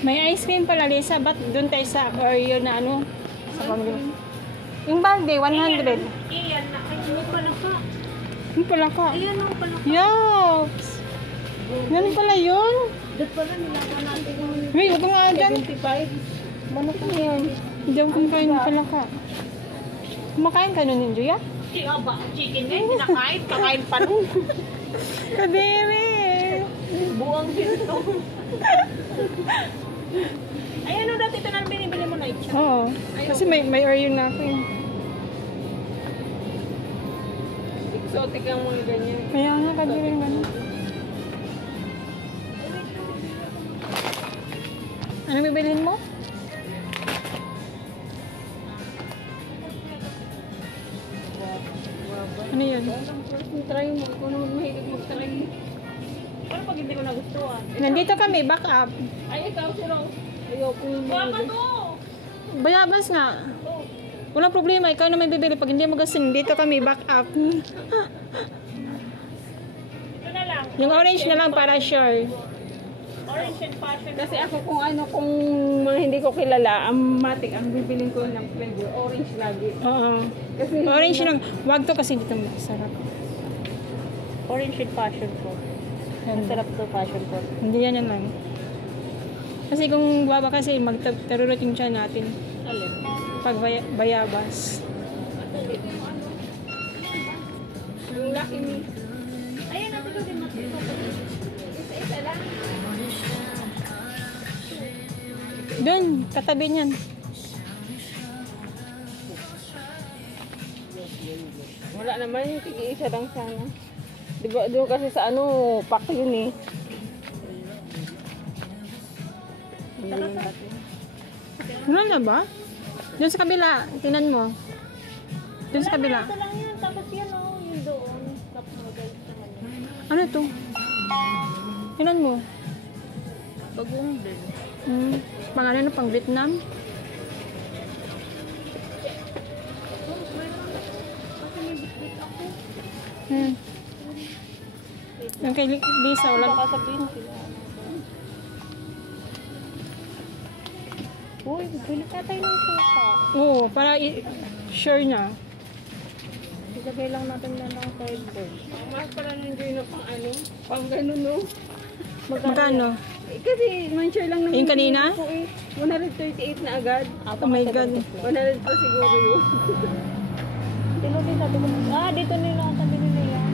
May ice cream pala, Lisa. Ba't doon tayo sa Oreo na ano? Sa pamilya. Yung bagay, 100. Iyan na. Ay, hindi pala ka. Yung pala ka. Ayan ang pala ka. Yucks! Ganun pala yun. Doon pala nilaman natin yung Hey, huwag ka nga dyan. 75. Manok na yan. Hindi ako kumakain pala ka. Kumakain ka nun, Juya? Ba? Chicken yan. Kinakain. Kakain pa nun. Kadiri! Buwang pinto. Ay, ano dati ito na binibili mo na ito? Oo. Kasi may Oreo na ako eh. Exotic ang mga ganyan. Kaya nga, kadiri gano'n. Ano bibilhin mo? Ano yun? Try mo. Kung ano mahilig mag-try mo. Pero pag hindi ko nagustuhan. Nandito kami, back up. Ay, ikaw si Rose. Ayoko yung mga to. Bayabas nga. Walang problema, ikaw na may bibili. Pag hindi mo gusto, dito kami, back up. Ito na lang. Yung orange na lang para sure. Orange and passion. Kasi ako kung mga hindi ko kilala, ang matik, ang bibiling ko ng flavor, orange lagi. Oo. Kasi Orange lang. Wag to kasi dito masarap. orange and passion ko. Ang sarap to passion ko. Hindi yan lang. Kasi kung baba kasi, magtarurot yung tiyan natin. Alin? Pag bayabas. Yung laki ni... Ayan, natin ko din matito. Isa-isa lang. Doon, katabi niyan. Wala naman yung tig-iisa lang sana. Diba doon kasi sa ano, pack yun eh. Wala na ba? Doon sa kabila, tinan mo. Doon sa kabila. Ito lang yan, tapos yan o, yung doon. Tapos magalit naman yun. Ano to? Tinan mo. Bagong din. Pangalan na pang Vietnam. Yung kay Lisa, wala. Baka sabihin sila. Uy, bili ka tayo ng suka. Oo, para sure na. Ilagay lang natin na lang cardboard. Mas pala nandiyo na pang ano, pang ganun no. Magkano? Kasi man-sure lang naman. Yung kanina? Ko, 138 na agad. Oh my God. 100 pa siguro yun. Tinuloy sabi ko, dito nila ang tabi nila yan.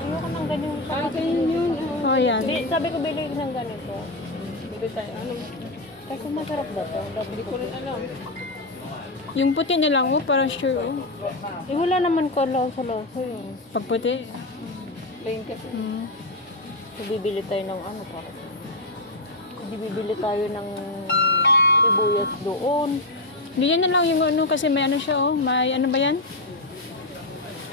Ayoko ng ganyan. Ganyan yun. Oh, yan. Sabi ko, bili ng ganito. Bili tayo. Ano? Kasi masarap ba ito? Hindi ko rin alam. Yung puti na lang, para sure. Wala naman ko loso-loso yun. Pag puti. Plain kasi. So, bibili tayo ng ano para. Hindi bibili tayo ng sibuyas doon. Hindi yan na lang yung ano kasi may ano siya may ano ba yan?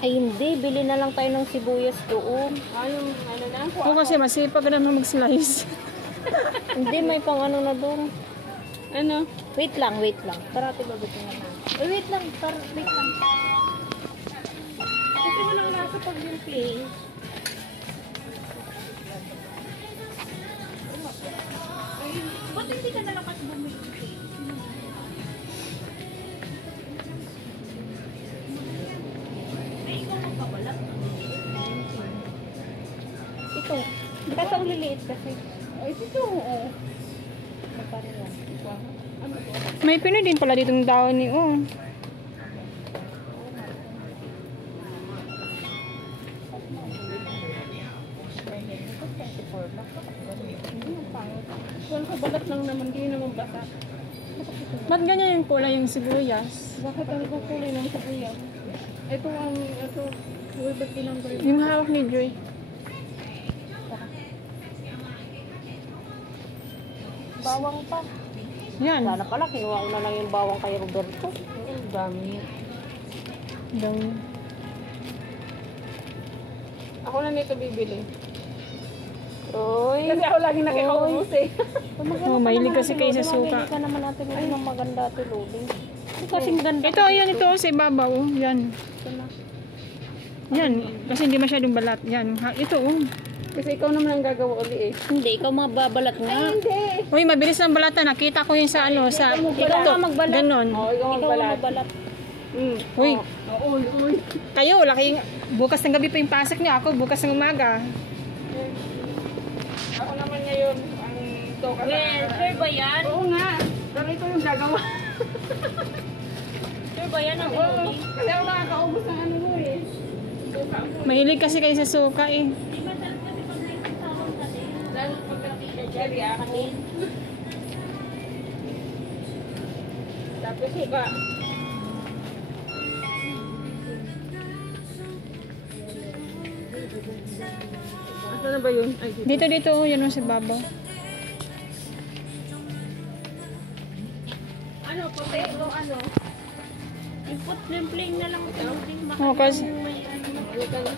Ay hindi, bili na lang tayo ng sibuyas doon. Yung ano na? Oo kasi masipag ka naman mag-slice. Hindi, may pang ano na doon. Ano? Wait lang. Tara, tibabitin na lang. Wait lang. Kasi walang nasa pag yung play. Ba't hindi ka nalang kasi bumili? Ay, ikaw magpabalat. Ito. Kasi ang liliit kasi. Ay, ito. Magpano yan? Ano to? May Pinoy din pala ditong daon ni Well, kabalat lang naman, di naman basa. Ba't ganyan yung kulay yung sibuyas? Bakit ang kukulay ng sibuyas? Ito, uy, ba't ginambar yun? Yung hawak ni Joy. Bawang pa. Yan. Sana pala, kinuha ko na lang yung bawang kay Roberto. Ang dami. Dami. Ako na nito bibili. Uy. Kasi ako lagi nakikaubos eh. Mahilig kasi kayo sa suka. Mamili ka naman natin ito ng maganda ito, Loling. Kasing ganda. Ito, yan ito sa ibabaw. Yan. Ito na. Yan. Kasi hindi masyadong balat. Yan. Ito Kasi ikaw naman ang gagawa uli eh. Hindi, ikaw mababalat nga. Hindi. Uy, mabilis ang balatan. Nakita ko yun sa ano, sa Ikaw TikTok. nga magbalat. Ganon. Oo, ikaw ang Ikaw balat. mabalat. Uy, Uy. kayo, laki, bukas ng gabi pa yung pasok niyo. Ako, bukas ng umaga. Ako naman ngayon ang toka. Well, sure ba yan? Oo nga. Pero ikaw yung gagawa. Sure ba yan ang Lodi? Kasi ako nakakaubos ng ano mo eh. Mahilig kasi kayo sa suka eh. Di ba sarap kasi pag may sasawang kasi? Lalo pag nakita dyan, ako. Tapos suka. Asa na ba yun? Ay, Dito, yun sa babaw. ano, puti o ano? Ipot plain na lang ito. Lodi. Baka Oo, kasi may ano.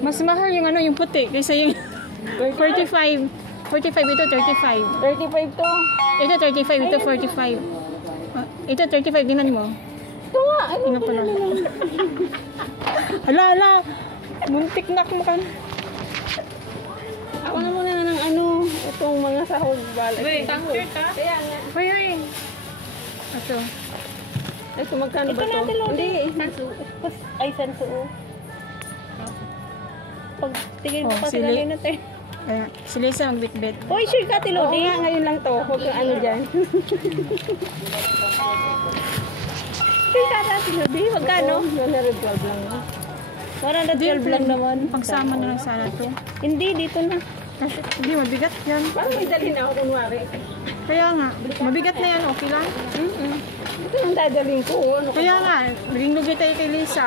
mas mahal yung ano, yung puti kaysa yung 45. 45, ito 35. 35 to. Ito 35, ito 45. Ah, ito 35, dinan mo. Ito nga. Ano Tingnan pala. Hala. Muntik na ako makan. Ako na muna ng ano, itong mga sahog balay. Wait, Kaya nga. Hoy. Ito. Ito magkano Ito ba to? natin, Lodi. Hindi. Ay, sansuo. Pag tingin mo Oh, pa sili. sila rin natin. Kaya, si Lisa magbitbit. Hoy, sure ka, Oo Lodi. nga, ngayon lang to. Huwag kang ano dyan. Sure ka na, Lodi. Magkano? 112 lang. 112 lang naman. Pagsama na lang sana to. Hindi, dito na. Kasi, hindi, mabigat yan. Parang may dalhin ako kunwari. Kaya nga, mabigat na yan, okay lang. Ito ang dadalhin ko. Ano ka? Kaya nga, rinugay tayo kay Lisa.